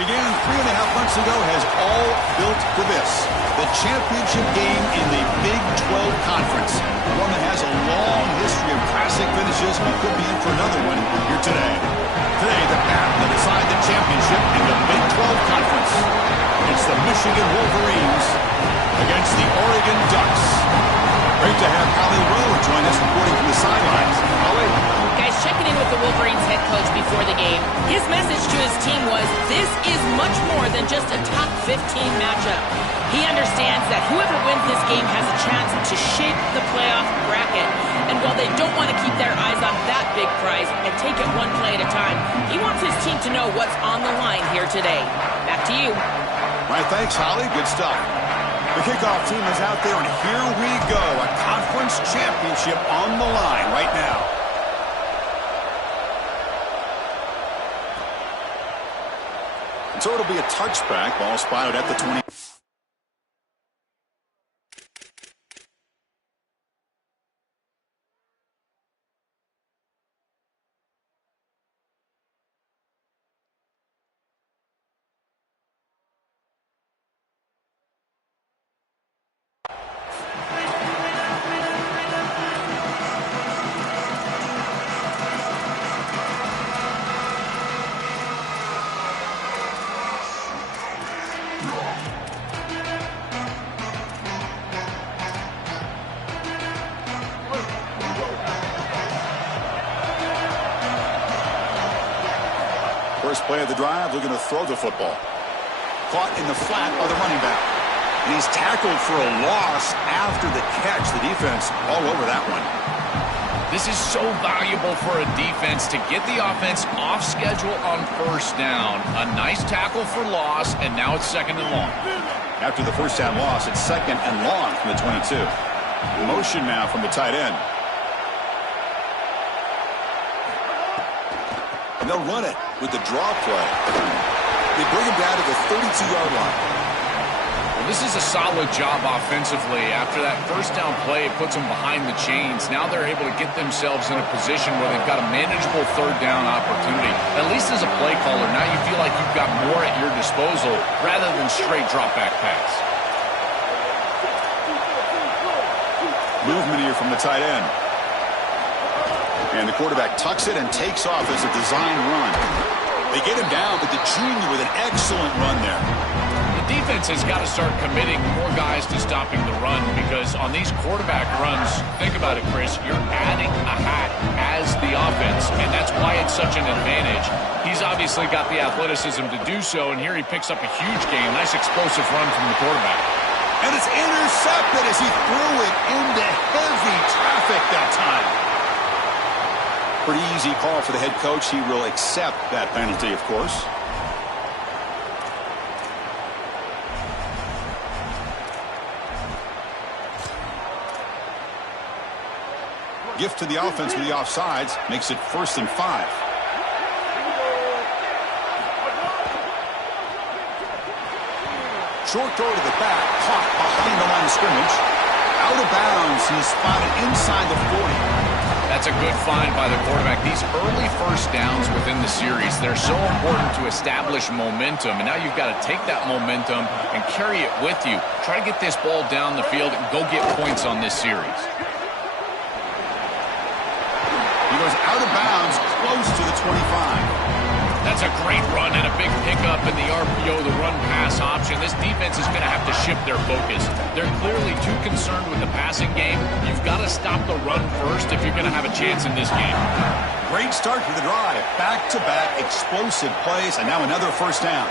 began 3.5 months ago has all built to this. The championship game in the Big 12 Conference. One that has a long history of classic finishes. We could be in for another one here today. Today, the battle to decide the championship in the Big 12 Conference. It's the Michigan Wolverines against the Oregon Ducks. Great to have Holly Rowe join us reporting from the sidelines. Holly. Guys, checking in with the Wolverines head coach before the game. His message to his team was, this is much more than just a top 15 matchup. He understands that whoever wins this game has a chance to shape the playoff bracket. And while they don't want to keep their eyes on that big prize and take it one play at a time, he wants his team to know what's on the line here today. Back to you. All right, thanks, Holly. Good stuff. The kickoff team is out there, and here we go. A conference championship on the line right now. So it'll be a touchback. Ball spotted at the 20. First play of the drive, looking to throw the football. Caught in the flat by the running back. And he's tackled for a loss after the catch. The defense all over that one. This is so valuable for a defense to get the offense off schedule on first down. A nice tackle for loss, and now it's 2nd and long. After the first down loss, it's 2nd and long from the 22. Motion now from the tight end. And they'll run it with the draw play. They bring him down to the 32-yard line. Well, this is a solid job offensively. After that first down play, it puts them behind the chains. Now they're able to get themselves in a position where they've got a manageable 3rd down opportunity. At least as a play caller, now you feel like you've got more at your disposal rather than straight drop-back pass. Movement here from the tight end. And the quarterback tucks it and takes off as a design run. They get him down, but the junior with an excellent run there. The defense has got to start committing more guys to stopping the run, because on these quarterback runs, think about it, Chris, you're adding a hat as the offense, and that's why it's such an advantage. He's obviously got the athleticism to do so, and here he picks up a huge gain. Nice explosive run from the quarterback. And it's intercepted as he threw it into heavy traffic that time. Pretty easy call for the head coach. He will accept that penalty, of course. Gift to the offense with the offsides makes it 1st and 5. Short throw to the back, caught behind the line of scrimmage. Out of bounds, he's spotted inside the 40. That's a good find by the quarterback. These early first downs within the series, they're so important to establish momentum. And now you've got to take that momentum and carry it with you. Try to get this ball down the field and go get points on this series. He goes out of bounds, close to the 25. That's a great run and a big pickup in the RPO, the run-pass option. This defense is going to have to shift their focus. They're clearly too concerned with the passing game. You've got to stop the run first if you're going to have a chance in this game. Great start to the drive. Back-to-back explosive plays, and now another first down.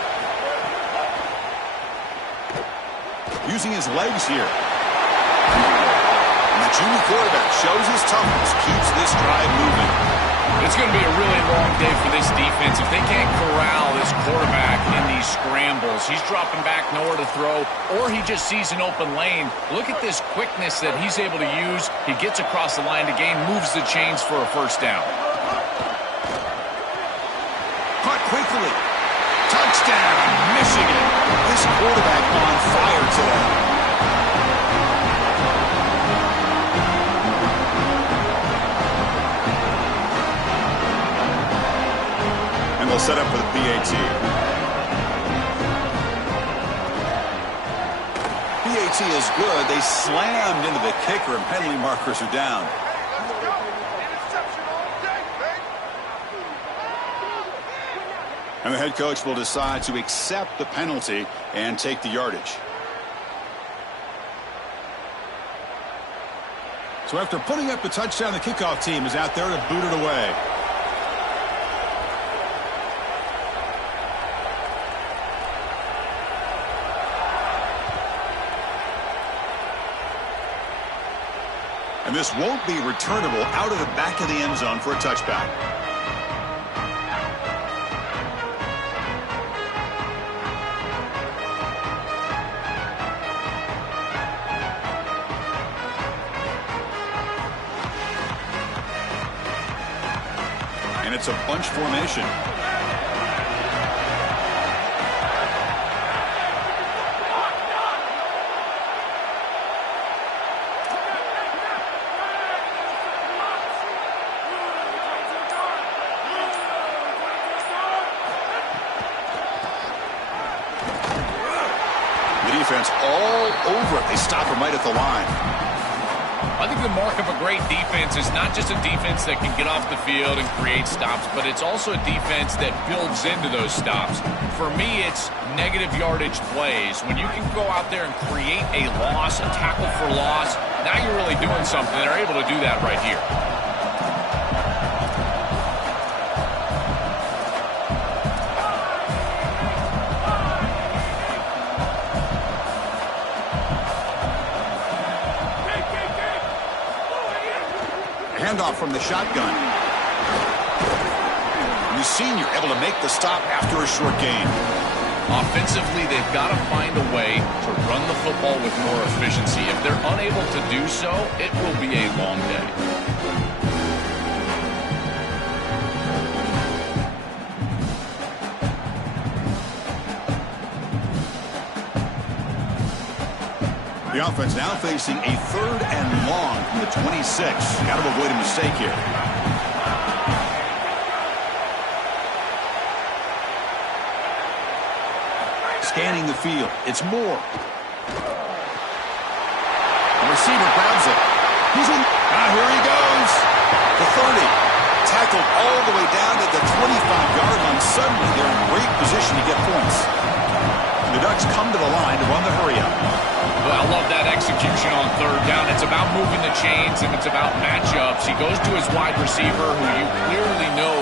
Using his legs here. And the junior quarterback shows his toughness, keeps this drive moving. It's going to be a really long day for this defense. If they can't corral this quarterback in these scrambles, he's dropping back, nowhere to throw, or he just sees an open lane. Look at this quickness that he's able to use. He gets across the line to gain, moves the chains for a first down. Caught quickly. Touchdown, Michigan. This quarterback on fire today. Set up for the PAT. penalty is good. They slammed into the kicker, and penalty markers are down. And the head coach will decide to accept the penalty and take the yardage. So after putting up the touchdown, the kickoff team is out there to boot it away. And this won't be returnable out of the back of the end zone for a touchback. And it's a bunch formation. The defense all over it. They stop him right at the line. I think the mark of a great defense is not just a defense that can get off the field and create stops, but it's also a defense that builds into those stops. For me, it's negative yardage plays. When you can go out there and create a loss, a tackle for loss, now you're really doing something. They're able to do that right here. Handoff from the shotgun. The senior able to make the stop after a short gain. Offensively, they've got to find a way to run the football with more efficiency. If they're unable to do so, it will be a long day. The offense now facing a 3rd and long from the 26. Got to avoid a mistake here. Scanning the field. It's Moore. The receiver grabs it. He's in. Here he goes. The 30. Tackled all the way down to the 25-yard line. Suddenly, they're in great position to get points. The Ducks come to the line to run the hurry-up. Well, I love that execution on 3rd down. It's about moving the chains, and it's about matchups. He goes to his wide receiver, who you clearly know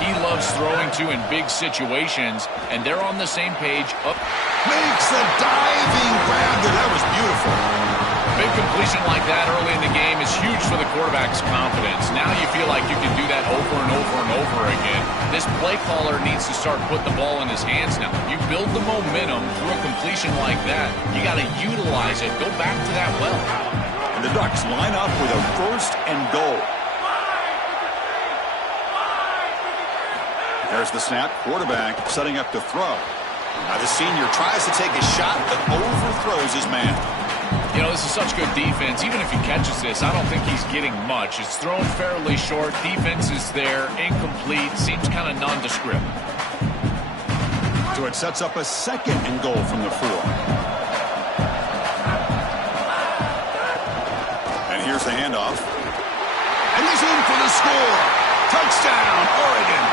he loves throwing to in big situations, and they're on the same page. Makes the diving grab there. That was beautiful. Big completion like that early in the game is huge for the quarterback's confidence. Now you feel like you can do that over and over and over again. This play caller needs to start putting the ball in his hands now. You build the momentum through a completion like that. You got to utilize it. Go back to that well. And the Ducks line up with a 1st and goal. There's the snap. Quarterback setting up to throw. Now the senior tries to take a shot, but overthrows his man. You know, this is such good defense. Even if he catches this, I don't think he's getting much. It's thrown fairly short. Defense is there. Incomplete. Seems kind of nondescript. So it sets up a 2nd and goal from the 4. And here's the handoff. And he's in for the score. Touchdown, Oregon.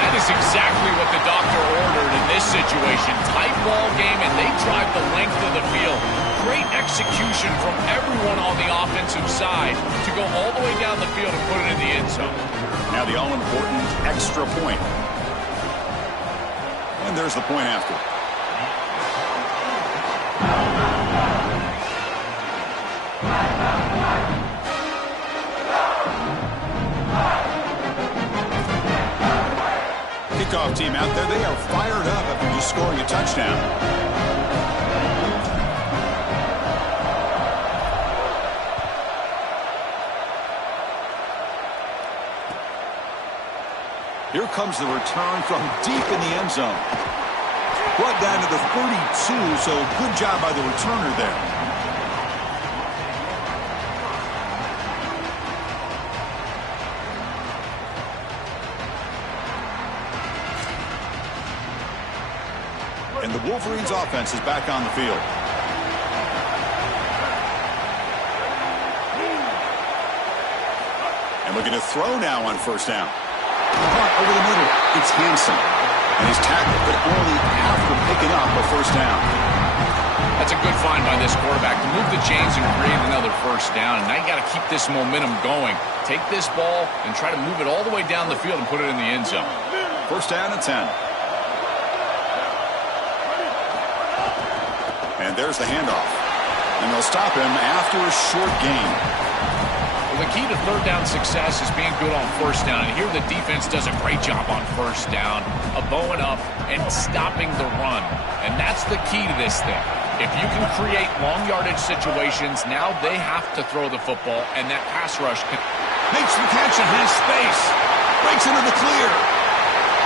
That is exactly what the doctor ordered in this situation. Tight ball game, and they drive the length of the field. Great execution from everyone on the offensive side to go all the way down the field and put it in the end zone. Now the all-important extra point. And there's the point after. Kickoff team out there, they are fired up after just scoring a touchdown. Here comes the return from deep in the end zone. Brought down to the 32, so good job by the returner there. And the Wolverines offense is back on the field. And looking to throw now on first down. Caught over the middle. It's Hansen. And he's tackled, but only after picking up a first down. That's a good find by this quarterback to move the chains and create another first down. And now you got to keep this momentum going. Take this ball and try to move it all the way down the field and put it in the end zone. First down and 10. And there's the handoff. And they'll stop him after a short gain. Well, the key to third down success is being good on first down. And here the defense does a great job on first down, bowing up and stopping the run. And that's the key to this thing. If you can create long yardage situations, now they have to throw the football, and that pass rush can... Makes the catch and has space. Breaks into the clear.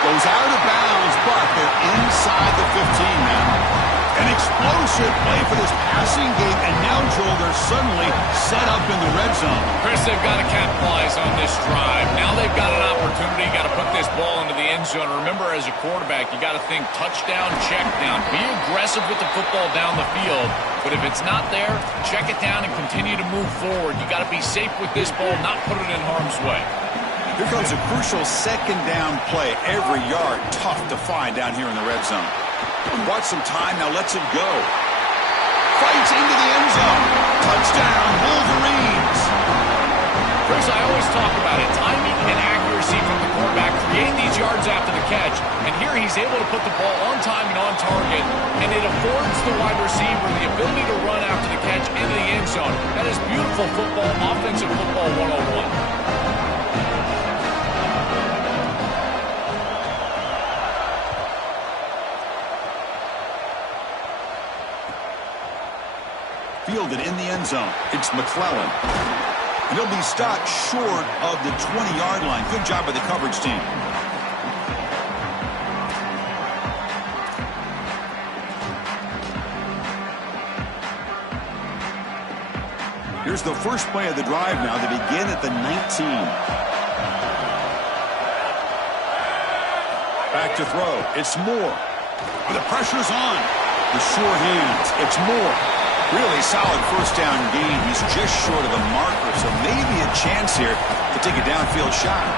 Goes out of bounds, but they're inside the 15 now. An explosive play for this passing game, and now, Joel, they're suddenly set up in the red zone. Chris, they've got to capitalize on this drive. Now they've got an opportunity. Got to put this ball into the end zone. Remember, as a quarterback, you got to think touchdown, check down. Be aggressive with the football down the field. But if it's not there, check it down and continue to move forward. You got to be safe with this ball, not put it in harm's way. Here comes a crucial second down play. Every yard tough to find down here in the red zone. Watch some time, now lets it go. Fights into the end zone. Touchdown, Wolverines. Chris, I always talk about it. Timing and accuracy from the quarterback create these yards after the catch. And here he's able to put the ball on time and on target. And it affords the wide receiver the ability to run after the catch into the end zone. That is beautiful football, offensive football 101. Fielded in the end zone. It's McClellan. And he'll be stopped short of the 20-yard line. Good job by the coverage team. Here's the first play of the drive now. They begin at the 19. Back to throw. It's Moore. The pressure's on. The sure hands. It's Moore. Really solid first down gain. He's just short of the marker, so maybe a chance here to take a downfield shot.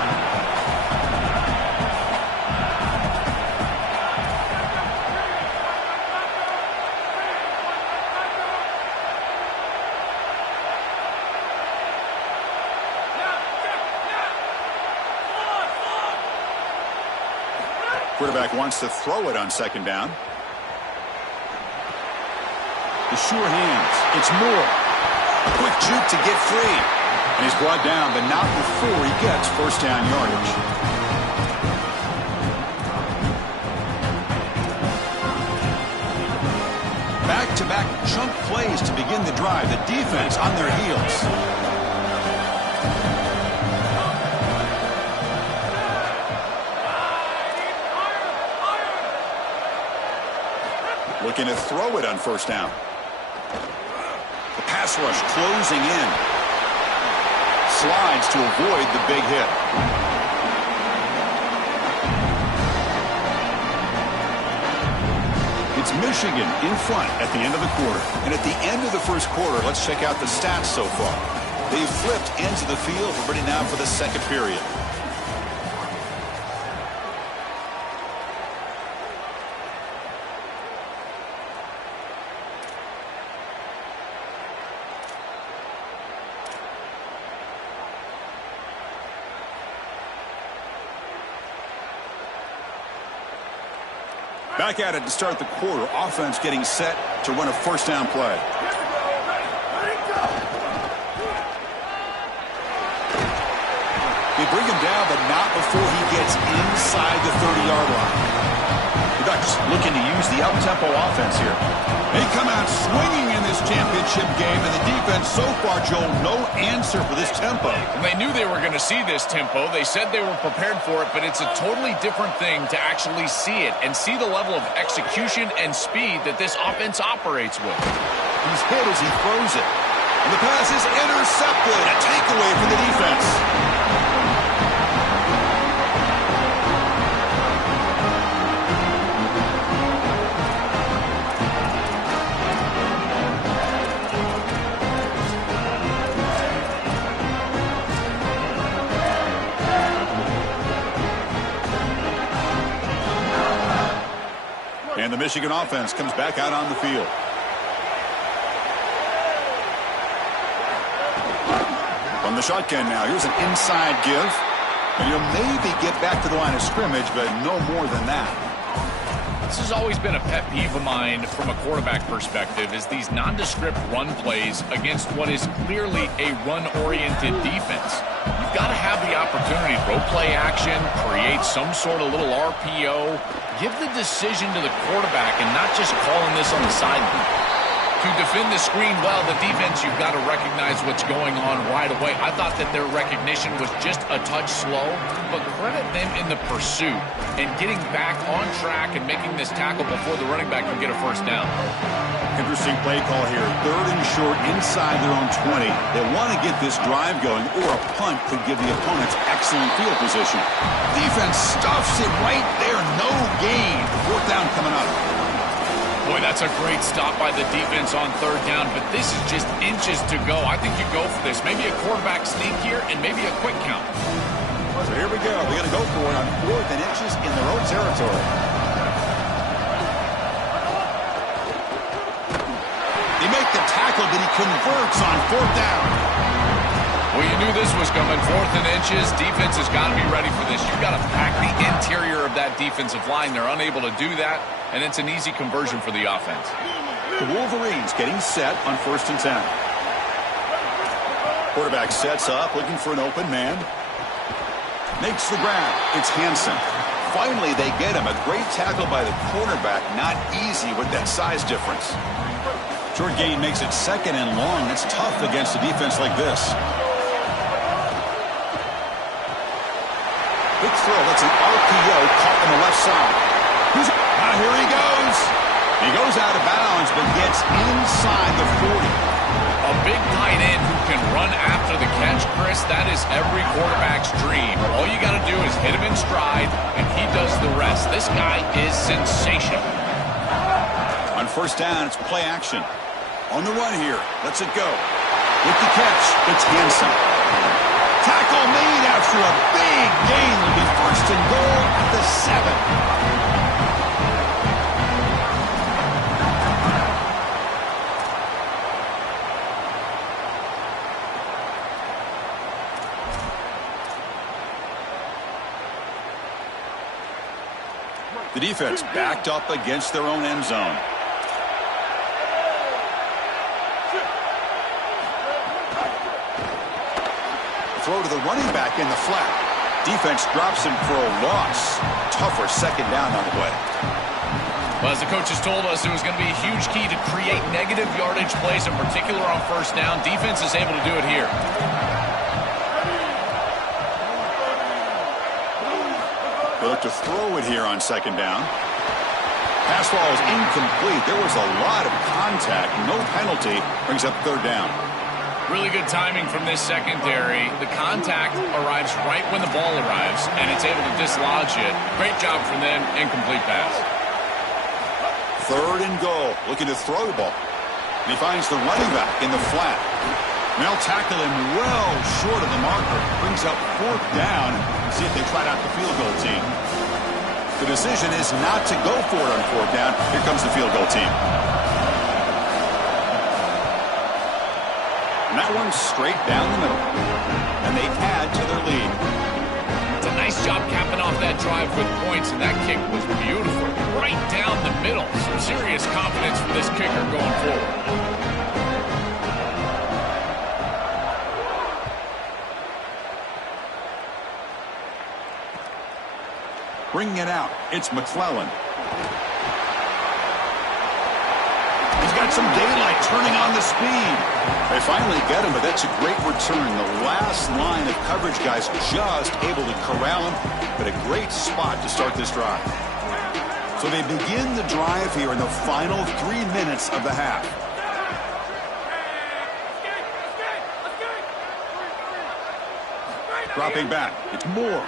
Quarterback wants to throw it on second down. The sure hands. It's Moore. A quick juke to get free. And he's brought down, but not before he gets first down yardage. Back-to-back chunk plays to begin the drive. The defense on their heels. Looking to throw it on first down. The pass rush closing in. Slides to avoid the big hit. It's Michigan in front at the end of the quarter. And at the end of the first quarter, let's check out the stats so far. They've flipped ends of the field. We're ready now for the second period. Back at it to start the quarter. Offense getting set to run a first down play. They bring him down, but not before he gets inside the 30-yard line. The Ducks looking to use the up-tempo offense here. They come out swinging in this championship game, and the defense so far, Joel, no answer for this tempo. And they knew they were going to see this tempo. They said they were prepared for it, but it's a totally different thing to actually see it and see the level of execution and speed that this offense operates with. He's hit as he throws it. And the pass is intercepted. A takeaway for the defense. the Michigan offense comes back out on the field. From the shotgun now, here's an inside give. And you'll maybe get back to the line of scrimmage, but no more than that. This has always been a pet peeve of mine from a quarterback perspective, is these nondescript run plays against what is clearly a run-oriented defense. You've got to have the opportunity to throw play action, create some sort of little RPO, give the decision to the quarterback and not just calling this on the sideline. To defend the screen well, the defense, you've got to recognize what's going on right away. I thought that their recognition was just a touch slow, but credit them in the pursuit and getting back on track and making this tackle before the running back can get a first down. Interesting play call here. 3rd and short inside their own 20. They want to get this drive going, or a punt could give the opponents excellent field position. Defense stuffs it right there. No gain. 4th down coming up. Boy, that's a great stop by the defense on 3rd down, but this is just inches to go. I think you go for this. Maybe a quarterback sneak here and maybe a quick count. So here we go. They're going to go for it on 4th and inches in their own territory. They make the tackle, but he converts on 4th down. Well, you knew this was coming. 4th and inches. Defense has got to be ready for this. You've got to pack the interior of that defensive line. They're unable to do that, and it's an easy conversion for the offense. The Wolverines getting set on 1st and 10. Quarterback sets up, looking for an open man. Makes the grab. It's Hansen. Finally, they get him. A great tackle by the cornerback. Not easy with that size difference. Short gain makes it 2nd and long. That's tough against a defense like this. Big throw. That's an RPO caught on the left side. Here he goes. He goes out of bounds, but gets inside the 40. A big tight end who can run after the catch, Chris, that is every quarterback's dream. All you got to do is hit him in stride, and he does the rest. This guy is sensational. On 1st down, it's play action. On the run here. Lets it go. With the catch, it's Hansen. Tackle made after a big gain. Will be 1st and goal at the 7. The defense backed up against their own end zone. Throw to the running back in the flat. Defense drops him for a loss. Tougher 2nd down on the way. Well, as the coaches told us, it was going to be a huge key to create negative yardage plays, in particular on 1st down. Defense is able to do it here. They look to throw it here on 2nd down. Pass ball is incomplete. There was a lot of contact. No penalty. Brings up 3rd down. Really good timing from this secondary. The contact arrives right when the ball arrives, and it's able to dislodge it. Great job from them. Incomplete pass. 3rd and goal. Looking to throw the ball. And he finds the running back in the flat. They'll tackle him well short of the marker. Brings up 4th down. See if they try out the field goal team. The decision is not to go for it on 4th down. Here comes the field goal team. And that one's straight down the middle. And they add to their lead. It's a nice job capping off that drive with points, and that kick was beautiful. Right down the middle. Some serious confidence for this kicker going forward. Bringing it out, it's McClellan. He's got some daylight, turning on the speed. They finally get him, but that's a great return. The last line of coverage guys just able to corral him, but a great spot to start this drive. So they begin the drive here in the final 3 minutes of the half. Dropping back, it's Moore.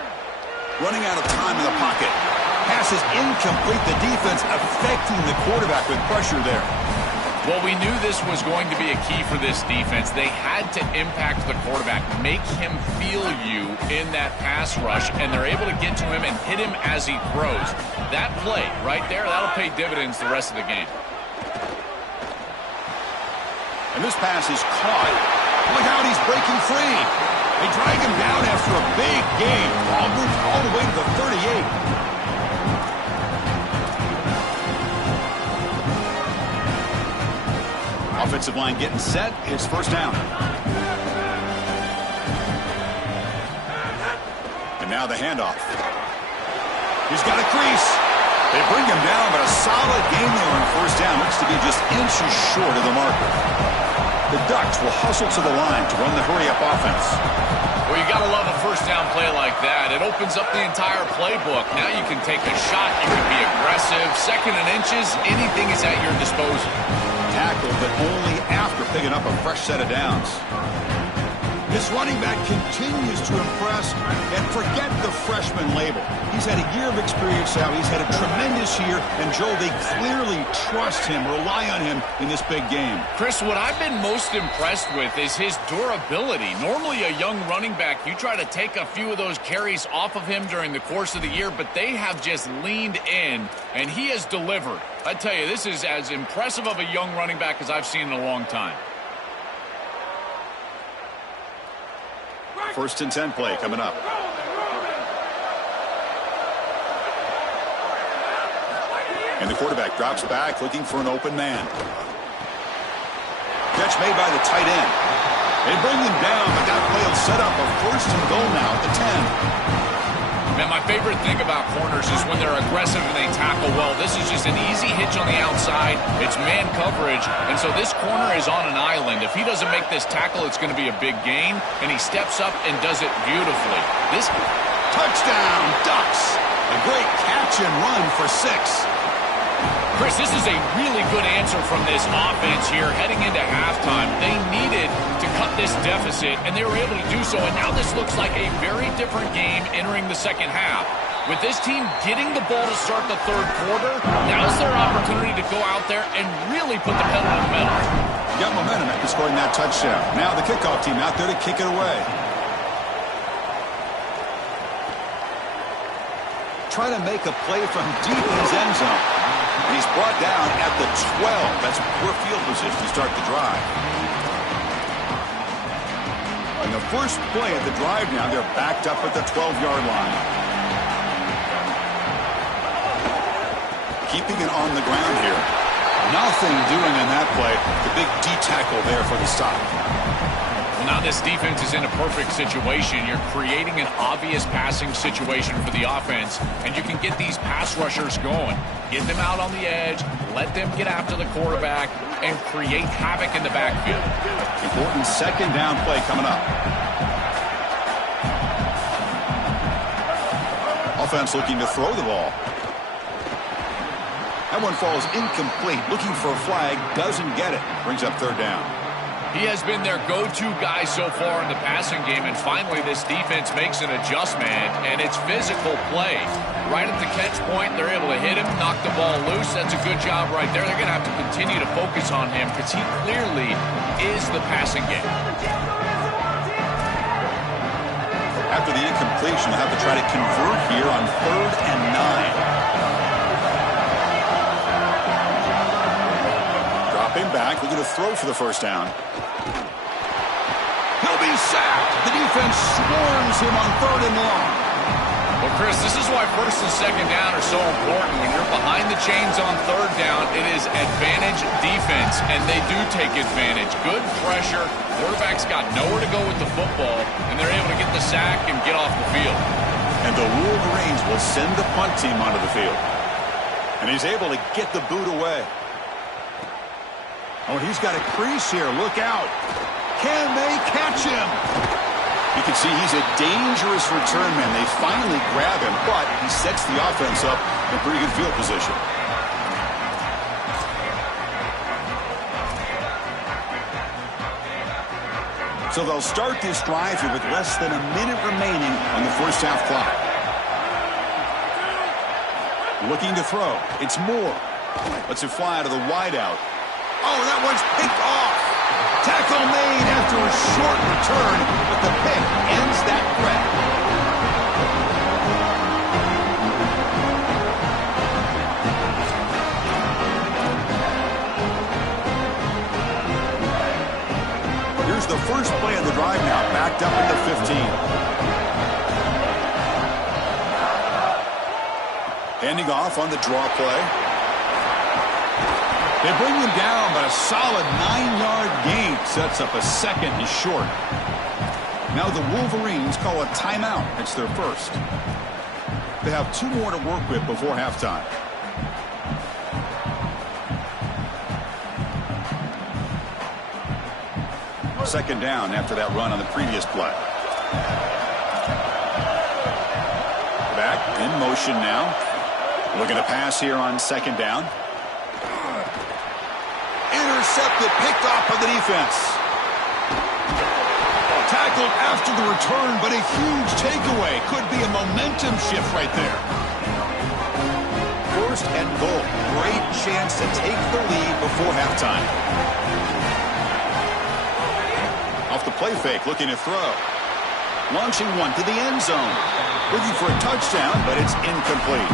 Running out of time in the pocket. Pass is incomplete. The defense affecting the quarterback with pressure there. Well, we knew this was going to be a key for this defense. They had to impact the quarterback, make him feel you in that pass rush, and they're able to get to him and hit him as he throws. That play right there, that'll pay dividends the rest of the game. And this pass is caught. Look out, he's breaking free. They drag him down after a big gain. Ball moved all the way to the 38. Offensive line getting set. It's first down. And now the handoff. He's got a crease. They bring him down, but a solid game there on first down. Looks to be just inches short of the marker. The Ducks will hustle to the line to run the hurry-up offense. Well, you got to love a first down play like that. It opens up the entire playbook. Now you can take a shot. You can be aggressive. Second and inches, anything is at your disposal. Tackle, but only after picking up a fresh set of downs. This running back continues to impress, and forget the freshman label. He's had a year of experience now. He's had a tremendous year, and Joe, they clearly trust him, rely on him in this big game. Chris, what I've been most impressed with is his durability. Normally a young running back, you try to take a few of those carries off of him during the course of the year, but they have just leaned in, and he has delivered. I tell you, this is as impressive of a young running back as I've seen in a long time. First and 10 play coming up. And the quarterback drops back looking for an open man. Catch made by the tight end. They bring him down, but that play will set up a first and goal now at the 10. Man, my favorite thing about corners is when they're aggressive and they tackle well. This is just an easy hitch on the outside. It's man coverage, and so this corner is on an island. If he doesn't make this tackle, it's going to be a big gain, and he steps up and does it beautifully. This touchdown, Ducks. A great catch and run for 6. Chris, this is a really good answer from this offense here heading into halftime. They needed to cut this deficit, and they were able to do so. And now this looks like a very different game entering the second half. With this team getting the ball to start the third quarter, now's their opportunity to go out there and really put the pedal to the metal. Got momentum after scoring that touchdown. Now the kickoff team out there to kick it away. Try to make a play from deep in his end zone. He's brought down at the 12. That's poor field position to start the drive. And the first play of the drive now, they're backed up at the 12-yard line. Keeping it on the ground here. Nothing doing in that play. The big D-tackle there for the stop. Well, now this defense is in a perfect situation. You're creating an obvious passing situation for the offense, and you can get these pass rushers going. Get them out on the edge, let them get after the quarterback, and create havoc in the backfield. Important second down play coming up. Offense looking to throw the ball. That one falls incomplete. Looking for a flag, doesn't get it. Brings up third down. He has been their go-to guy so far in the passing game, and finally this defense makes an adjustment, and it's physical play. Right at the catch point, they're able to hit him, knock the ball loose. That's a good job right there. They're going to have to continue to focus on him because he clearly is the passing game. After the incompletion, they'll have to try to convert here on 3rd and 9. Dropping back, looking to throw for the first down. He'll be sacked. The defense swarms him on 3rd and long. Well, Chris, this is why first and second down are so important. When you're behind the chains on 3rd down, it is advantage defense, and they do take advantage. Good pressure. Quarterback's got nowhere to go with the football, and they're able to get the sack and get off the field. And the Wolverines will send the punt team onto the field. And he's able to get the boot away. Oh, he's got a crease here. Look out. Can they catch him? You can see he's a dangerous return man. They finally grab him, but he sets the offense up in pretty good field position. So they'll start this drive here with less than a minute remaining on the first half clock. Looking to throw. It's Moore. Lets it fly out of the wideout. Oh, that one's picked off. Tackle made after a short return, but the pick ends that threat. Here's the first play of the drive now, backed up at the 15. Handing off on the draw play. They bring him down, but a solid 9-yard gain sets up a second and short. Now the Wolverines call a timeout. It's their first. They have 2 more to work with before halftime. Second down after that run on the previous play. Back in motion now. Looking to pass here on second down. Intercepted, picked off by the defense. Tackled after the return, but a huge takeaway. Could be a momentum shift right there. First and goal. Great chance to take the lead before halftime. Off the play fake, looking to throw. Launching one to the end zone. Looking for a touchdown, but it's incomplete.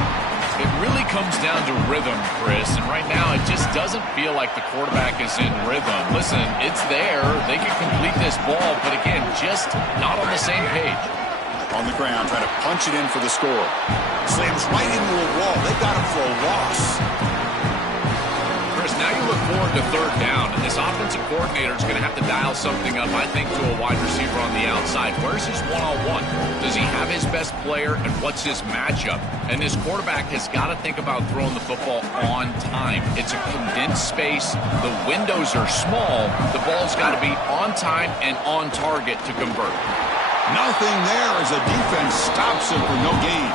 It really comes down to rhythm, Chris, and right now it just doesn't feel like the quarterback is in rhythm. Listen, it's there. They can complete this ball, but again, just not on the same page. On the ground, trying to punch it in for the score. Slams right into a wall. They got him for a loss. Chris, now you look forward to third down, and this offensive coordinator is going to have to dial something up, I think, to a wide receiver on the outside. Where's his one-on-one? Does he have his best player, and what's his matchup? And this quarterback has got to think about throwing the football on time. It's a condensed space. The windows are small. The ball's got to be on time and on target to convert. Nothing there as the defense stops him for no gain.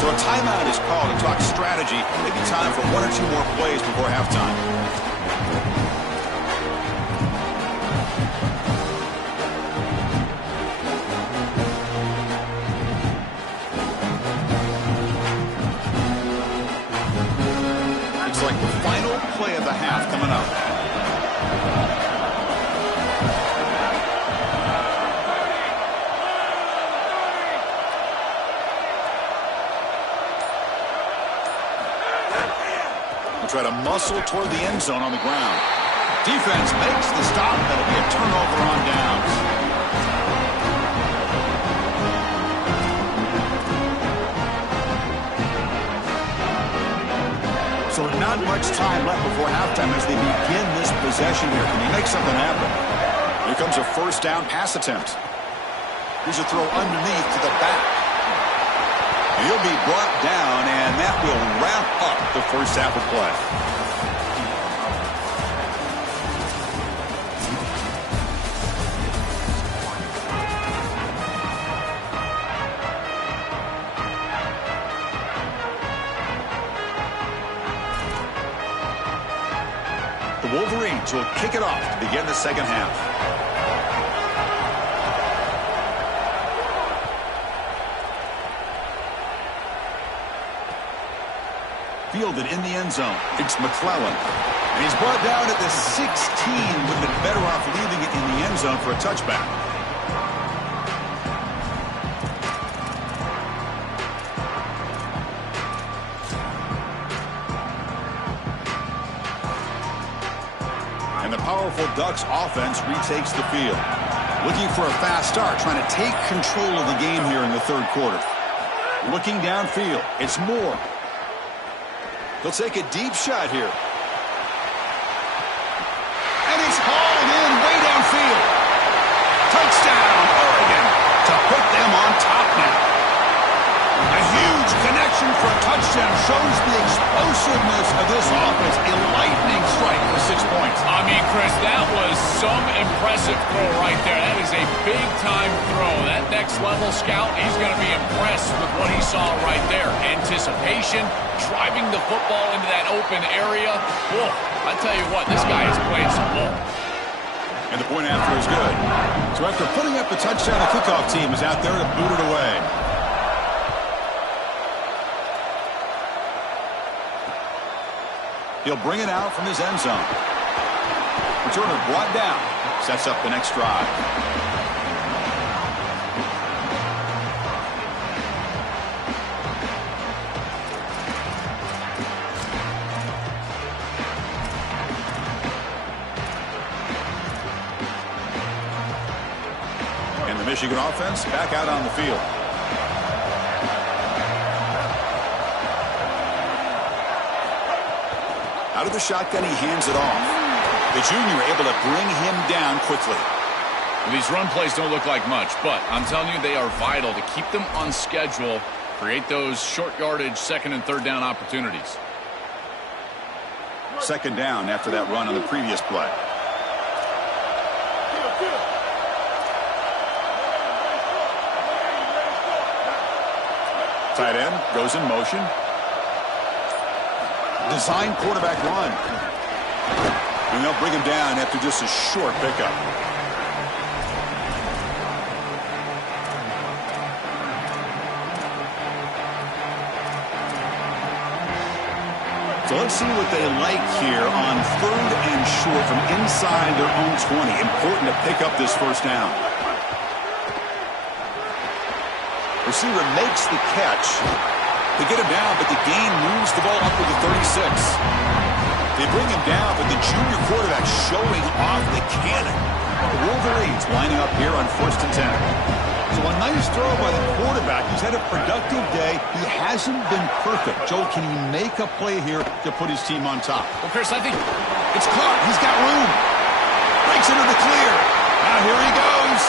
So a timeout is called to talk strategy. Maybe time for 1 or 2 more plays before halftime. It's like the final play of the half coming up. Try to muscle toward the end zone on the ground. Defense makes the stop. That'll be a turnover on downs. So not much time left before halftime as they begin this possession here. Can he make something happen? Here comes a first down pass attempt. Here's a throw underneath to the back. He'll be brought down, and that will wrap up the first half of play. The Wolverines will kick it off to begin the second half. Fielded in the end zone. It's McClellan. And he's brought down at the 16. Would have been better off leaving it in the end zone for a touchback. And the powerful Ducks offense retakes the field. Looking for a fast start, trying to take control of the game here in the third quarter. Looking downfield. It's Moore. He'll take a deep shot here. And he's hauled in way downfield. Touchdown, Oregon, to put them on top now. A huge connection for a touchdown shows the explosiveness of this offense. A lightning strike for 6 points. I mean, Chris, that was some impressive throw right there. That is a big-time throw. That next-level scout, he's going to be impressed with what he saw right there. Anticipation, driving the football into that open area. Whoa, I tell you what, this guy is playing some ball. And the point after is good. So after putting up the touchdown, the kickoff team is out there to boot it away. He'll bring it out from his end zone. Returner brought down. Sets up the next drive. And the Michigan offense back out on the field. Out of the shotgun, he hands it off. The junior able to bring him down quickly. Well, these run plays don't look like much, but I'm telling you, they are vital to keep them on schedule, create those short yardage second and third down opportunities. Second down after that run on the previous play. Tight end goes in motion. Design quarterback run. And they'll bring him down after just a short pickup. So let's see what they like here on third and short from inside their own 20. Important to pick up this first down. Receiver makes the catch. They get him down, but the gain moves the ball up to the 36. They bring him down, but the junior quarterback showing off the cannon. The Wolverines lining up here on 1st and 10. So a nice throw by the quarterback. He's had a productive day. He hasn't been perfect. Joel, can he make a play here to put his team on top? Well, Chris, I think it's caught. He's got room. Breaks into the clear. Now here he goes.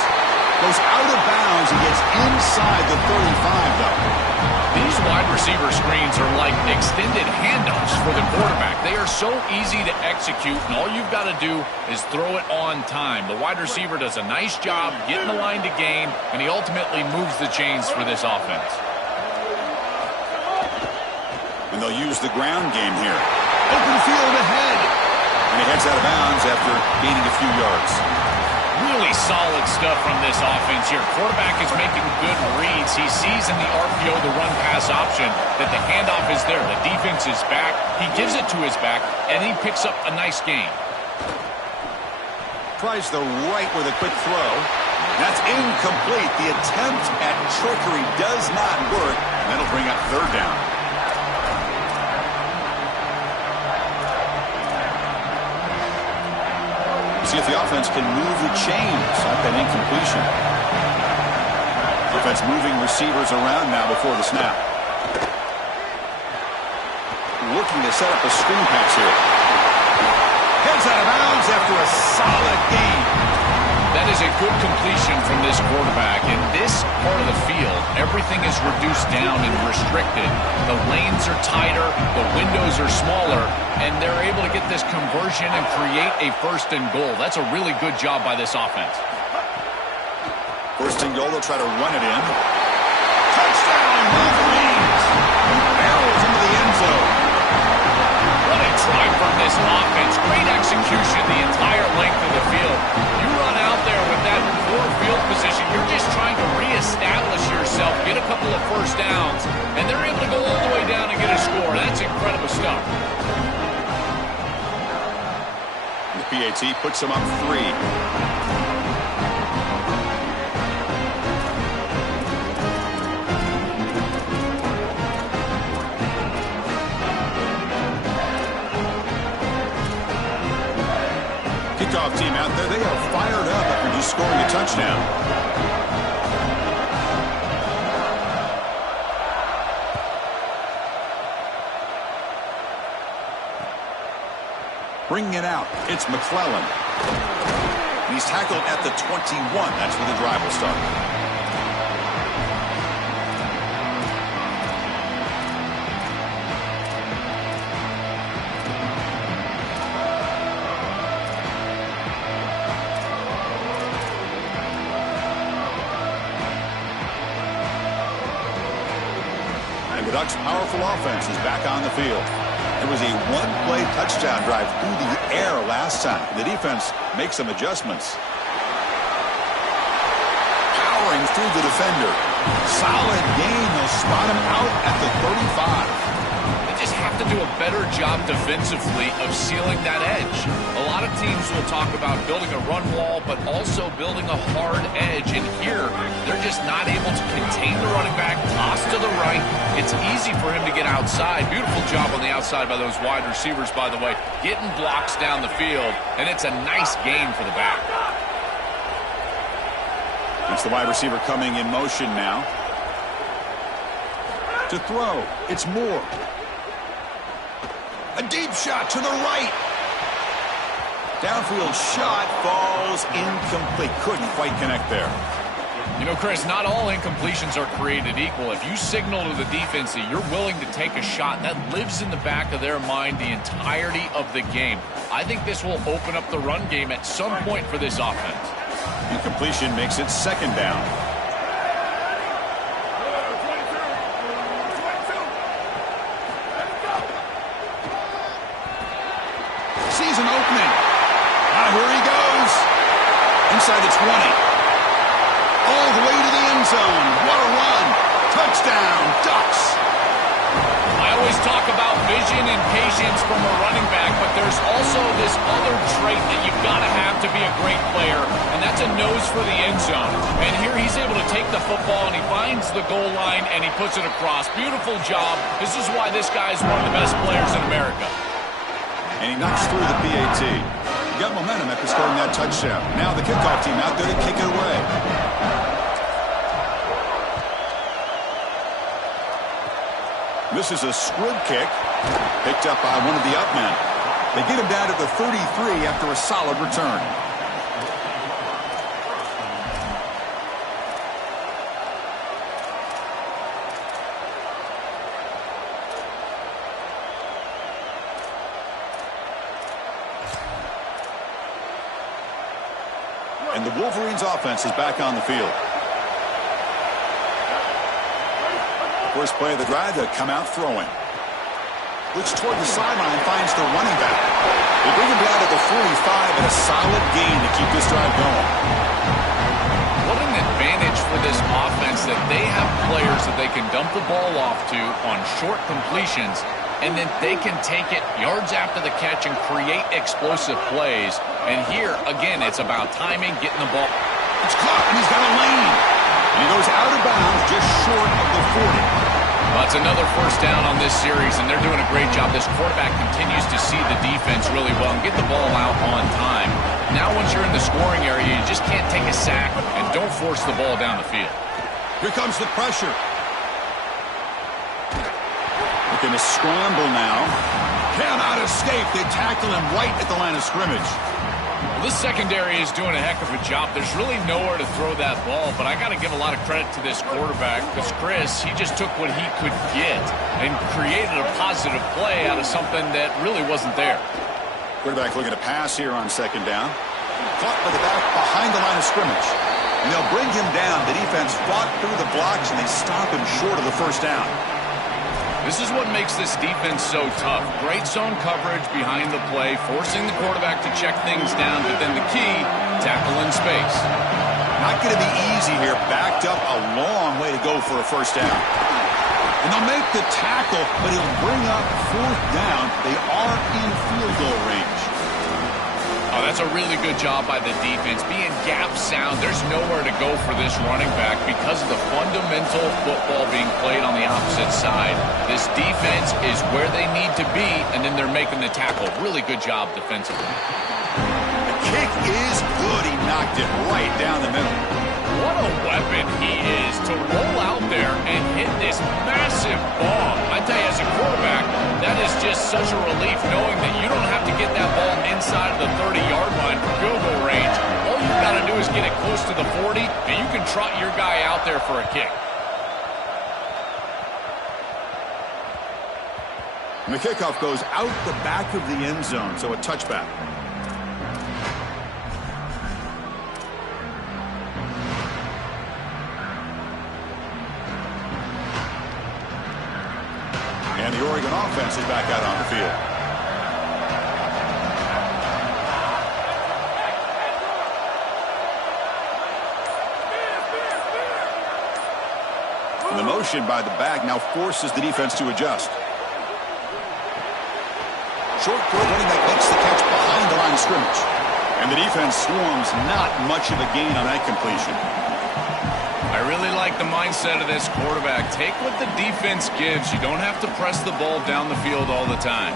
Goes out of bounds. He gets inside the 35, though. These wide receiver screens are like extended handoffs for the quarterback. They are so easy to execute, and all you've got to do is throw it on time. The wide receiver does a nice job getting the line to gain, and he ultimately moves the chains for this offense. And they'll use the ground game here. Open field ahead. And he heads out of bounds after gaining a few yards. Really solid stuff from this offense here. Quarterback is making good reads. He sees in the RPO the run-pass option that the handoff is there. The defense is back. He gives it to his back, and he picks up a nice gain. Tries the right with a quick throw. That's incomplete. The attempt at trickery does not work. And that'll bring up third down. See if the offense can move the chains off that incompletion. Offense moving receivers around now before the snap. Looking to set up a screen pass here. Heads out of bounds after a solid gain. That is a good completion from this quarterback. In this part of the field, everything is reduced down and restricted. The lanes are tighter, the windows are smaller, and they're able to get this conversion and create a first and goal. That's a really good job by this offense. First and goal, they'll try to run it in. Touchdown, Wolverines! Barrels into the end zone. What a try from this offense. Great execution the entire length of the field. You run out there with that poor field position, you're just trying to reestablish yourself, get a couple of first downs, and they're able to go all the way down and get a score. That's incredible stuff. The PAT puts them up 3. Kickoff team out there, they are fired up after just scoring a touchdown. Bringing it out, it's McClellan. He's tackled at the 21. That's where the drive will start. And the Ducks' powerful offense is back on the field. It was a one-play touchdown drive through the air last time. The defense makes some adjustments. Powering through the defender. Solid gain. They'll spot him out at the 35. just have to do a better job defensively of sealing that edge. A lot of teams will talk about building a run wall, but also building a hard edge. And here, they're just not able to contain the running back, toss to the right. It's easy for him to get outside. Beautiful job on the outside by those wide receivers, by the way, getting blocks down the field. And it's a nice gain for the back. It's the wide receiver coming in motion now. To throw, it's Moore. A deep shot to the right. Downfield shot falls incomplete. Couldn't quite connect there. You know, Chris, not all incompletions are created equal. If you signal to the defense that you're willing to take a shot, that lives in the back of their mind the entirety of the game. I think this will open up the run game at some point for this offense. Incompletion makes it second down. Sees an opening. Here he goes. Inside the 20. All the way to the end zone. What a run. Touchdown, Ducks. I always talk about vision and patience from a running back, but there's also this other trait that you've got to have to be a great player, and that's a nose for the end zone. And here he's able to take the football, and he finds the goal line, and he puts it across. Beautiful job. This is why this guy is one of the best players in America. And he knocks through the PAT. He got momentum after scoring that touchdown. Now the kickoff team out there to kick it away. This is a squib kick, picked up by one of the up men. They get him down to the 33 after a solid return. And the Wolverines offense is back on the field. First play of the drive, they come out throwing. Looks toward the sideline, finds the running back. They bring him down to the 45 and a solid gain to keep this drive going. What an advantage for this offense that they have players that they can dump the ball off to on short completions, and then they can take it yards after the catch and create explosive plays. And here, again, it's about timing, getting the ball. It's caught, and he's got a lane. And he goes out of bounds just short of the 40. That's another first down on this series, and they're doing a great job. This quarterback continues to see the defense really well and get the ball out on time. Now once you're in the scoring area, you just can't take a sack and don't force the ball down the field. Here comes the pressure. Looking to scramble now. Cannot escape. They tackle him right at the line of scrimmage. Well, this secondary is doing a heck of a job. There's really nowhere to throw that ball, but I got to give a lot of credit to this quarterback because Chris, he just took what he could get and created a positive play out of something that really wasn't there. Quarterback looking to pass here on second down. Caught by the back behind the line of scrimmage. And they'll bring him down. The defense fought through the blocks, and they stop him short of the first down. This is what makes this defense so tough. Great zone coverage behind the play, forcing the quarterback to check things down, but then the key, tackle in space. Not going to be easy here. Backed up a long way to go for a first down. And they'll make the tackle, but he'll bring up fourth down. They are in field goal range. Oh, that's a really good job by the defense. Being gap sound, there's nowhere to go for this running back because of the fundamental football being played on the opposite side. This defense is where they need to be, and then they're making the tackle. Really good job defensively. The kick is good. He knocked it right down the middle. What a weapon he is to roll out there and hit this massive bomb. I tell you, as a quarterback, that is just such a relief knowing that you don't have to get that ball inside of the 30-yard line for field goal range. All you've got to do is get it close to the 40, and you can trot your guy out there for a kick. And the kickoff goes out the back of the end zone, so a touchback. And the Oregon offense is back out on the field. And the motion by the back now forces the defense to adjust. Short throw, running back makes the catch behind the line of scrimmage. And the defense swarms, not much of a gain on that completion. I really like the mindset of this quarterback. Take what the defense gives. You don't have to press the ball down the field all the time.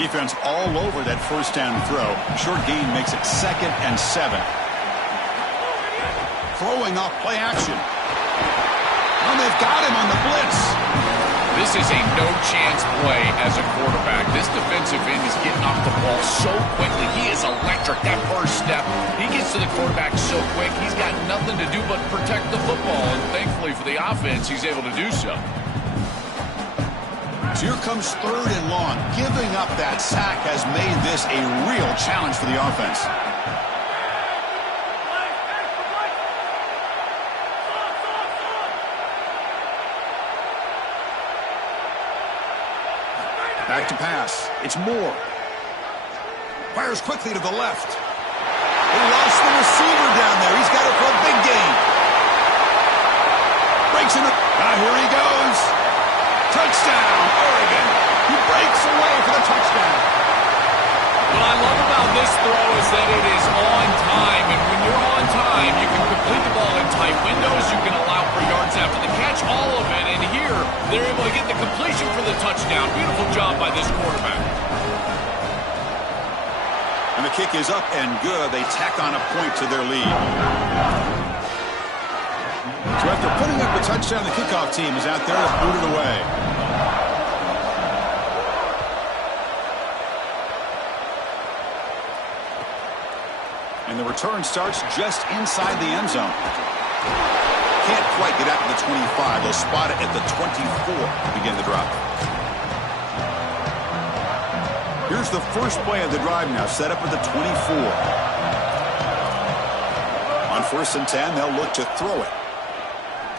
Defense all over that first down throw. Short gain makes it 2nd and 7. Throwing off play action. And they've got him on the blitz. This is a no-chance play as a quarterback. This defensive end is getting off the ball so quickly. He is electric. That first step, he gets to the quarterback so quick, he's got nothing to do but protect the football. And thankfully for the offense, he's able to do so. So here comes 3rd and long. Giving up that sack has made this a real challenge for the offense. Back to pass. It's Moore. Fires quickly to the left. He lost the receiver down there. He's got it for a big gain. Breaks in the... here he goes. Touchdown, Oregon. He breaks away for the touchdown. What I love about this throw is that it is on time. And when you're on time, you can complete the ball in tight windows. You can allow for yards after the catch, all of it. And here, they're able to get the completion for the touchdown. Beautiful job by this quarterback. And the kick is up and good. They tack on a point to their lead. So after putting up a touchdown, the kickoff team is out there to boot it away. And the return starts just inside the end zone. Can't quite get out to the 25. They'll spot it at the 24 to begin the drive. Here's the first play of the drive now, set up at the 24. On 1st and 10, they'll look to throw it.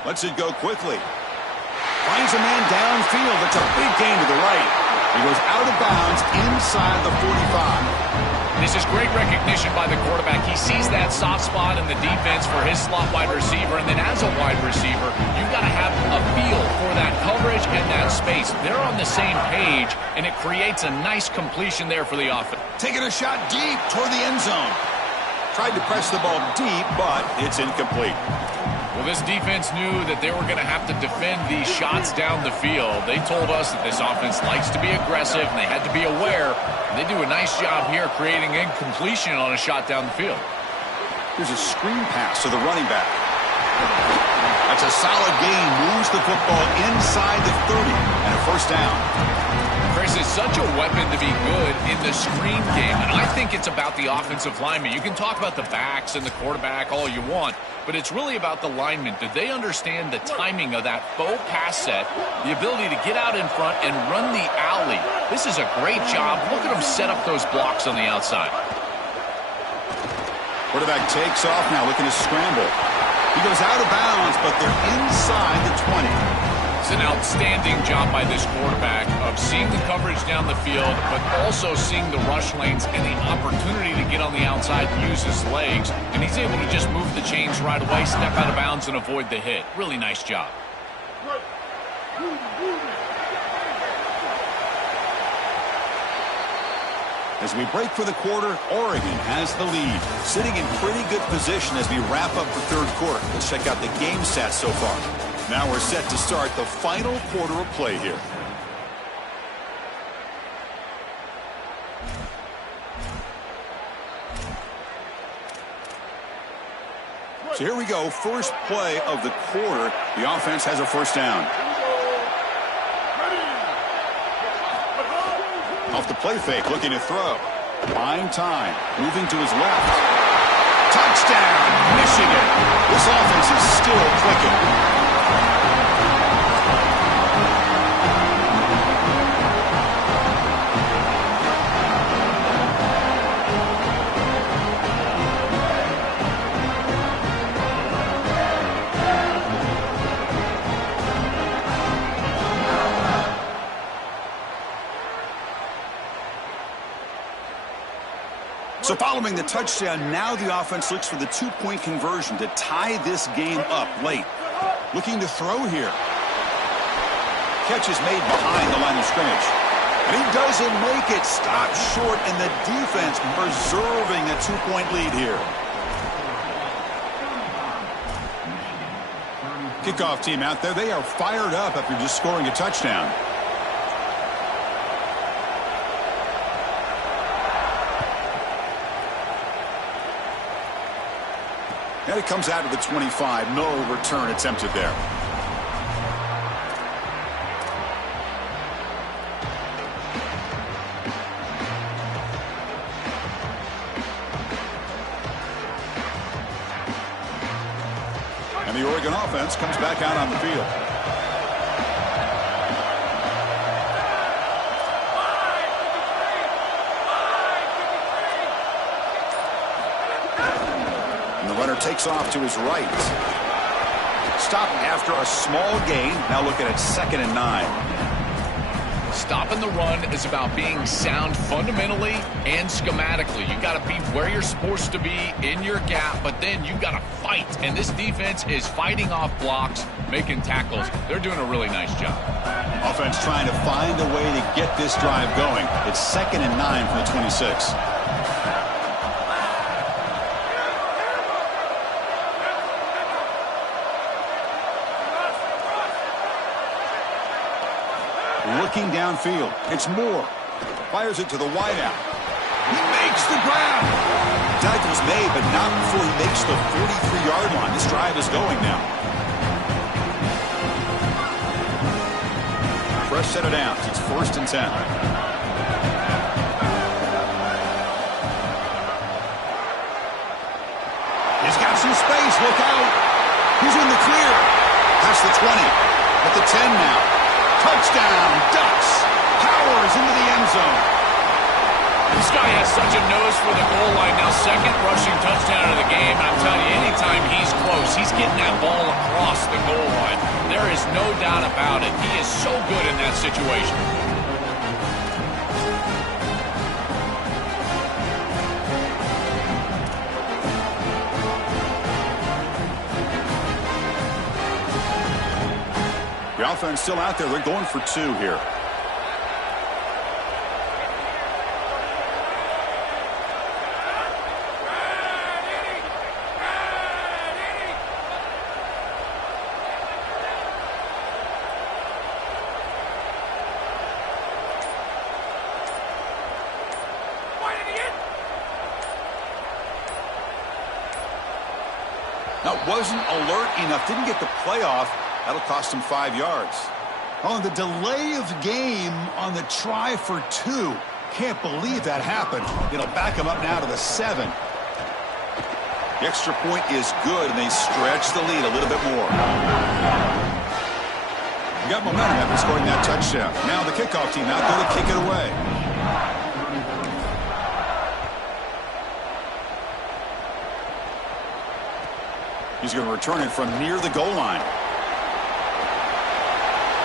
Lets it go quickly. Finds a man downfield. It's a big gain to the right. He goes out of bounds inside the 45. This is great recognition by the quarterback. He sees that soft spot in the defense for his slot wide receiver, and then as a wide receiver, you've got to have a feel for that coverage and that space. They're on the same page, and it creates a nice completion there for the offense. Taking a shot deep toward the end zone. Tried to press the ball deep, but it's incomplete. Well, this defense knew that they were going to have to defend these shots down the field. They told us that this offense likes to be aggressive, and they had to be aware. And they do a nice job here creating incompletion on a shot down the field. Here's a screen pass to the running back. That's a solid gain. Moves the football inside the 30 and a first down. Chris, is such a weapon to be good in the screen game, and I think it's about the offensive lineman. You can talk about the backs and the quarterback all you want, but it's really about the linemen. Do they understand the timing of that faux pass set, the ability to get out in front and run the alley? This is a great job. Look at them set up those blocks on the outside. Quarterback takes off now, looking to scramble. He goes out of bounds, but they're inside the 20. It's an outstanding job by this quarterback of seeing the coverage down the field, but also seeing the rush lanes and the opportunity to get on the outside and use his legs. And he's able to just move the chains right away, step out of bounds, and avoid the hit. Really nice job. As we break for the quarter, Oregon has the lead, sitting in pretty good position as we wrap up the third quarter. Let's check out the game stats so far. Now we're set to start the final quarter of play here. So here we go, first play of the quarter. The offense has a first down. Off the play fake, looking to throw. Buying time, moving to his left. Touchdown, Michigan. This offense is still clicking. So following the touchdown, now the offense looks for the two-point conversion to tie this game up late. Looking to throw here. catch is made behind the line of scrimmage. And he doesn't make it. Stop short, and the defense preserving a 2-point lead here. Kickoff team out there. They are fired up after just scoring a touchdown. And it comes out to the 25. No return attempted there. And the Oregon offense comes back out on the field. And the runner takes off to his right. Stop after a small gain. Now looking at 2nd and 9. Stopping the run is about being sound fundamentally and schematically. You got to be where you're supposed to be in your gap, but then you got to fight. And this defense is fighting off blocks, making tackles. They're doing a really nice job. Offense trying to find a way to get this drive going. It's 2nd and 9 from the 26. Looking downfield. It's Moore. Fires it to the wideout. He makes the grab. Tackle's made, but not before he makes the 43-yard line. This drive is going now. Fresh set of downs. It's 1st and 10. He's got some space. Look out. He's in the clear. Past the 20. At the 10 now. Touchdown, Ducks. Powers into the end zone. This guy has such a nose for the goal line. Now, 2nd rushing touchdown of the game. I'm telling you, anytime he's close, he's getting that ball across the goal line. There is no doubt about it. He is so good in that situation. The offense still out there. They're going for 2 here. Now, wasn't alert enough. Didn't get the playoff. That'll cost him 5 yards. Oh, the delay of game on the try for 2. Can't believe that happened. It'll back him up now to the 7. The extra point is good, and they stretch the lead a little bit more. You got momentum after scoring that touchdown. Now the kickoff team out there to kick it away. He's going to return it from near the goal line.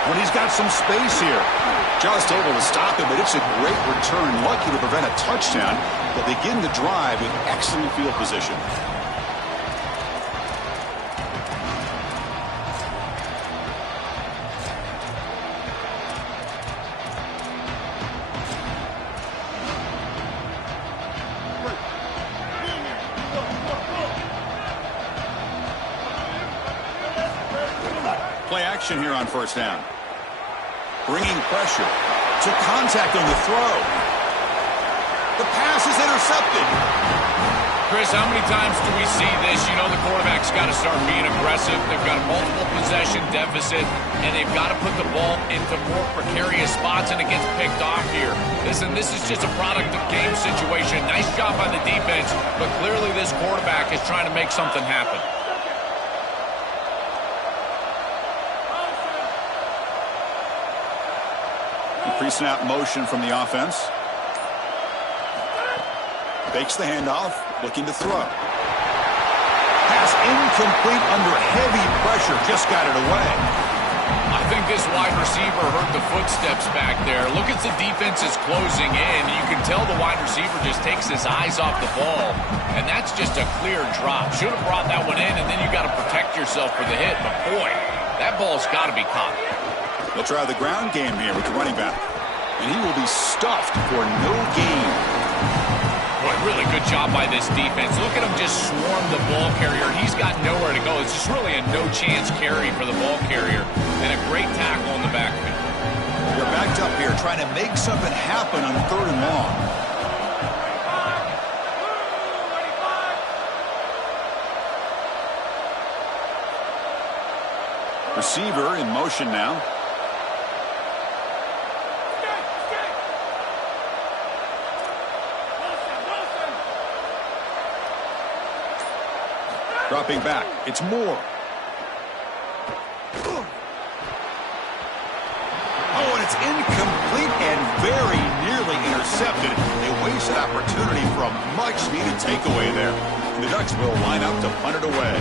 When he's got some space here. Just able to stop him, but it's a great return. Lucky to prevent a touchdown, but begin the drive with excellent field position. Play action here on 1st down. Bringing pressure. Took contact on the throw. The pass is intercepted. Chris, how many times do we see this? You know the quarterback's got to start being aggressive. They've got a multiple possession deficit, and they've got to put the ball into more precarious spots, and it gets picked off here. Listen, this is just a product of game situation. Nice job on the defense, but clearly this quarterback is trying to make something happen. Pre-snap motion from the offense. Fakes the handoff, looking to throw. Pass incomplete under heavy pressure, just got it away. I think this wide receiver heard the footsteps back there. Look as the defense is closing in. You can tell the wide receiver just takes his eyes off the ball, and that's just a clear drop. Should have brought that one in, and then you got to protect yourself for the hit. But boy, that ball's got to be caught. They'll try the ground game here with the running back. And he will be stuffed for no gain. Boy, really good job by this defense. Look at him just swarm the ball carrier. He's got nowhere to go. It's just really a no-chance carry for the ball carrier. And a great tackle in the backfield. They're backed up here trying to make something happen on 3rd and long. Receiver in motion now. Dropping back. It's Moore. Oh, and it's incomplete and very nearly intercepted. A wasted opportunity for a much-needed takeaway there. And the Ducks will line up to punt it away.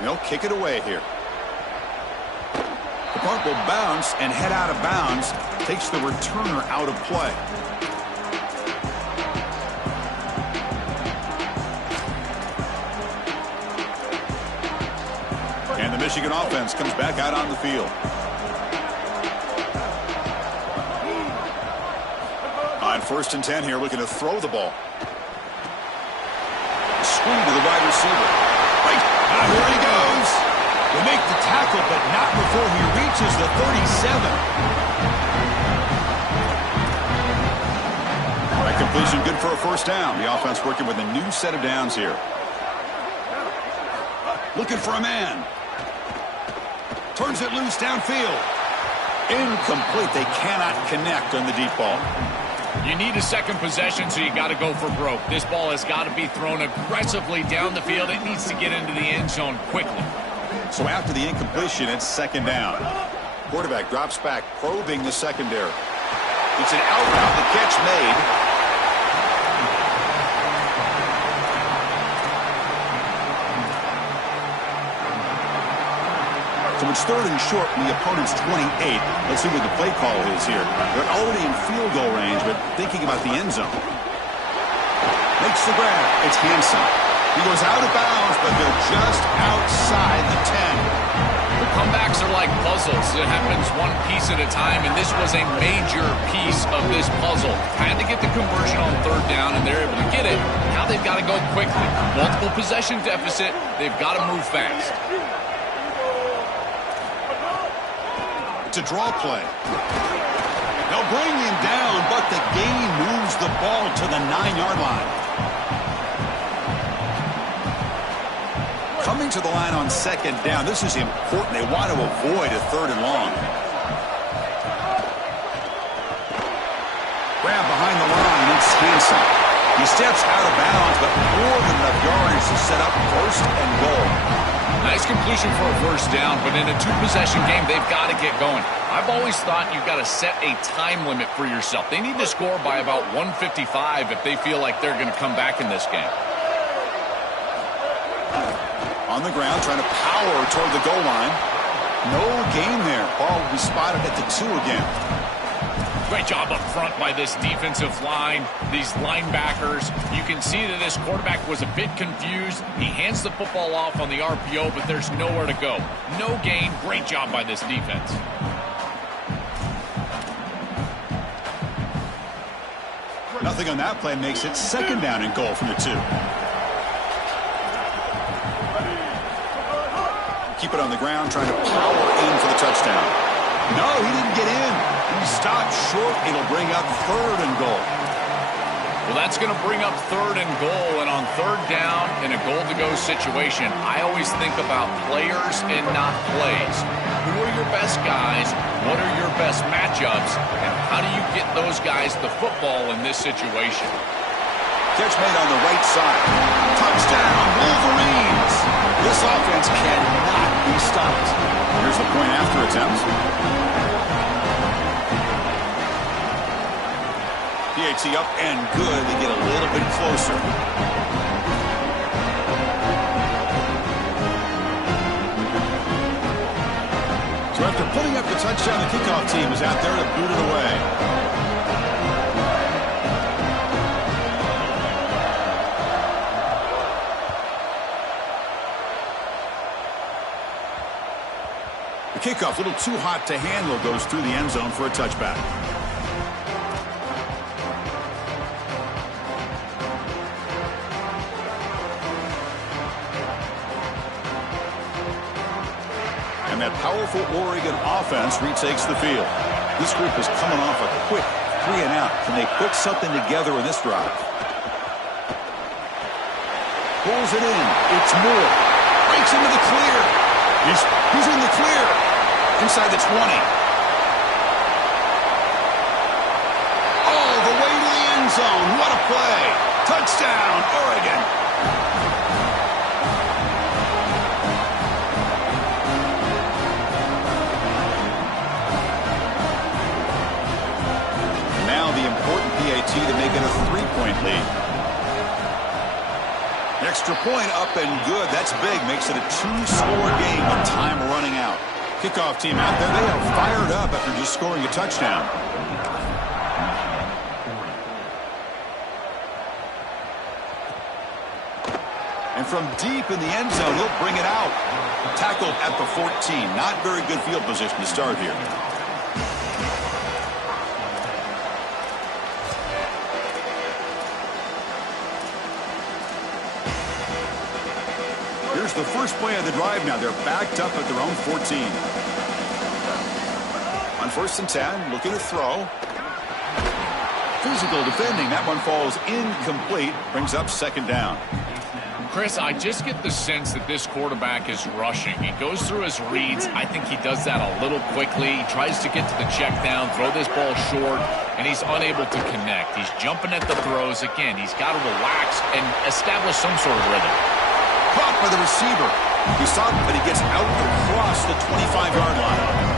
They'll kick it away here. The punt will bounce and head out of bounds. Takes the returner out of play. And the Michigan offense comes back out on the field. On 1st and 10 here, looking to throw the ball. Screen to the wide receiver. Right. Here he goes. They make the tackle, but not before he reaches the 37. That completion good for a 1st down. The offense working with a new set of downs here. Looking for a man. Turns it loose downfield. Incomplete. They cannot connect on the deep ball. You need a 2nd possession, so you got to go for broke. This ball has got to be thrown aggressively down the field. It needs to get into the end zone quickly. So after the incompletion, it's 2nd down. Quarterback drops back, probing the secondary. It's an out route. The catch made. So it's 3rd and short from the opponent's 28. Let's see what the play call is here. They're already in field goal range, but thinking about the end zone. Makes the grab. It's Hansen. He goes out of bounds, but they're just outside the 10. The comebacks are like puzzles. It happens one piece at a time, and this was a major piece of this puzzle. Had to get the conversion on 3rd down, and they're able to get it. Now they've got to go quickly. Multiple possession deficit. They've got to move fast. To draw play. They'll bring him down, but the gain moves the ball to the 9-yard line. Coming to the line on 2nd down. This is important. They want to avoid a 3rd and long. Grab behind the line. It's Hansen. He steps out of bounds, but more than enough yardage to set up 1st and goal. Nice completion for a 1st down, but in a 2-possession game, they've got to get going. I've always thought you've got to set a time limit for yourself. They need to score by about 155 if they feel like they're going to come back in this game. On the ground, trying to power toward the goal line. No gain there. Ball will be spotted at the 2 again. Great job up front by this defensive line, these linebackers. You can see that this quarterback was a bit confused. He hands the football off on the RPO, but there's nowhere to go. No gain. Great job by this defense. Nothing on that play makes it 2nd down and goal from the 2. Keep it on the ground, trying to power in for the touchdown. No, he didn't get in. He stopped short. It'll bring up 3rd and goal. Well, that's going to bring up 3rd and goal, and on 3rd down in a goal-to-go situation, I always think about players and not plays. Who are your best guys? What are your best matchups? And how do you get those guys the football in this situation? Catch made on the right side. Touchdown, Wolverines! This offense cannot be stopped. Here's the point after attempt. PAT up and good. They get a little bit closer. So after putting up the touchdown, the kickoff team is out there to boot it away. kickoff, a little too hot to handle, goes through the end zone for a touchback. And that powerful Oregon offense retakes the field. This group is coming off a quick 3-and-out. Can they put something together in this drive? Pulls it in. It's Moore. Breaks into the clear. He's in the clear. Inside the 20. All the way to the end zone. What a play. Touchdown, Oregon. PAT to make it a 3-point lead. Extra point up and good. That's big. Makes it a 2-score game with time running out. Kickoff team out there. They are fired up after just scoring a touchdown. And from deep in the end zone, he'll bring it out. Tackled at the 14. Not very good field position to start here. Here's the first play of the drive now. They're backed up at their own 14. On 1st and 10, looking to throw. Physical defending. That one falls incomplete. Brings up 2nd down. Chris, I just get the sense that this quarterback is rushing. He goes through his reads. I think he does that a little quickly. He tries to get to the check down, throw this ball short, and he's unable to connect. He's jumping at the throws. Again, he's got to relax and establish some sort of rhythm. Caught by the receiver. He saw it, but he gets out across the 25-yard line.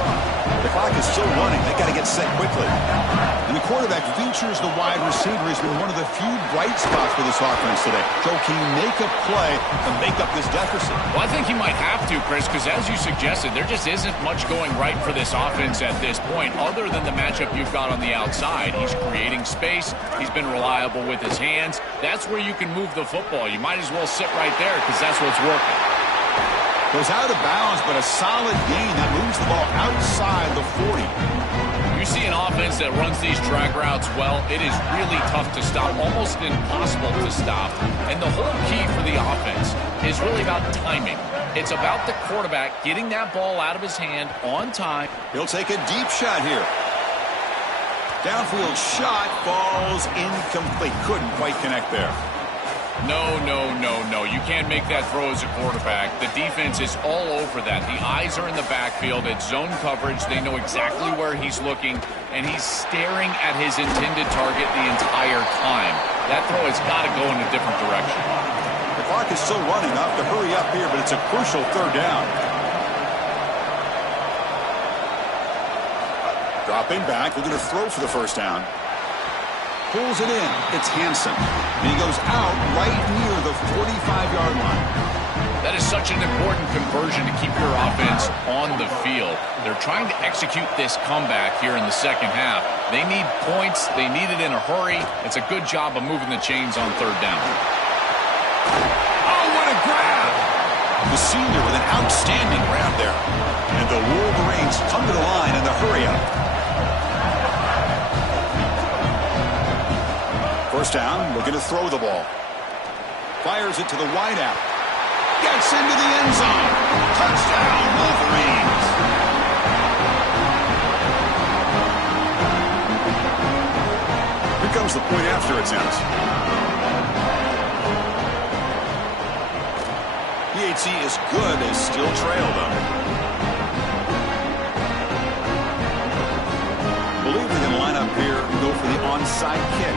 The clock is still running. They got to get set quickly. And the quarterback features the wide receiver. He's been one of the few bright spots for this offense today. Joe, can he make a play to make up this deficit? Well, I think he might have to, Chris, because as you suggested, there just isn't much going right for this offense at this point, other than the matchup you've got on the outside. He's creating space. He's been reliable with his hands. That's where you can move the football. You might as well sit right there because that's what's working. Goes out of bounds, but a solid gain that moves the ball outside the 40. You see an offense that runs these drag routes well, it is really tough to stop, almost impossible to stop. And the whole key for the offense is really about timing. It's about the quarterback getting that ball out of his hand on time. He'll take a deep shot here. Downfield shot falls incomplete. Couldn't quite connect there. No. You can't make that throw as a quarterback. The defense is all over that. The eyes are in the backfield. It's zone coverage. They know exactly where he's looking, and he's staring at his intended target the entire time. That throw has got to go in a different direction. The clock is still running. I'll have to hurry up here, but it's a crucial 3rd down. Dropping back. We're going to throw for the 1st down. Pulls it in. It's Hansen. And he goes out right near the 45-yard line. That is such an important conversion to keep your offense on the field. They're trying to execute this comeback here in the 2nd half. They need points. They need it in a hurry. It's a good job of moving the chains on 3rd down. Oh, what a grab! The senior with an outstanding grab there. And the Wolverines come to the line in the hurry-up. 1st down, looking to throw the ball. Fires it to the wideout. Gets into the end zone. Touchdown, Wolverines. Here comes the point after attempt. PAT is good. They still trail them. I believe they're going to line up here and go for the onside kick.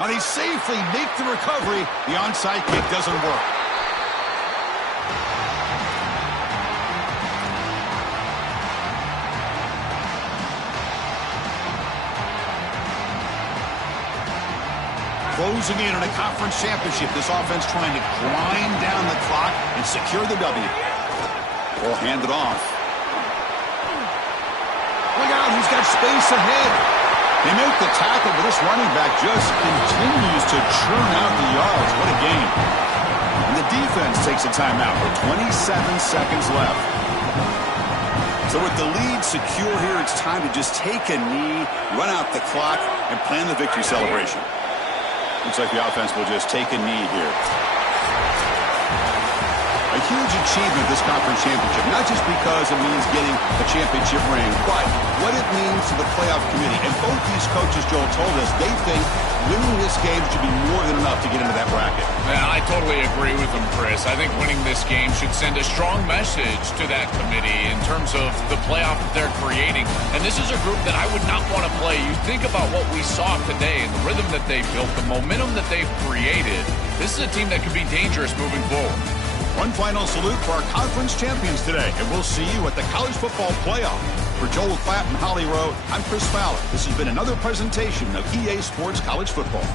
How they safely make the recovery. The onside kick doesn't work. Closing in on a conference championship. This offense trying to grind down the clock and secure the W. Ball handed off. Look out, he's got space ahead. They make the tackle, but this running back just continues to churn out the yards. What a game. defense takes a timeout with 27 seconds left. So with the lead secure here, it's time to just take a knee, run out the clock, and plan the victory celebration. Looks like the offense will just take a knee here. A huge achievement, this conference championship, not just because it means getting a championship ring, but what it means to the playoff committee. And both these coaches, Joel, told us they think winning this game should be more than enough to get into that bracket. Yeah, I totally agree with them, Chris. I think winning this game should send a strong message to that committee in terms of the playoff that they're creating. And this is a group that I would not want to play. You think about what we saw today and the rhythm that they built, the momentum that they've created. This is a team that could be dangerous moving forward. One final salute for our conference champions today, and we'll see you at the college football playoff. For Joel Klatt and Holly Rowe, I'm Chris Fowler. This has been another presentation of EA Sports College Football.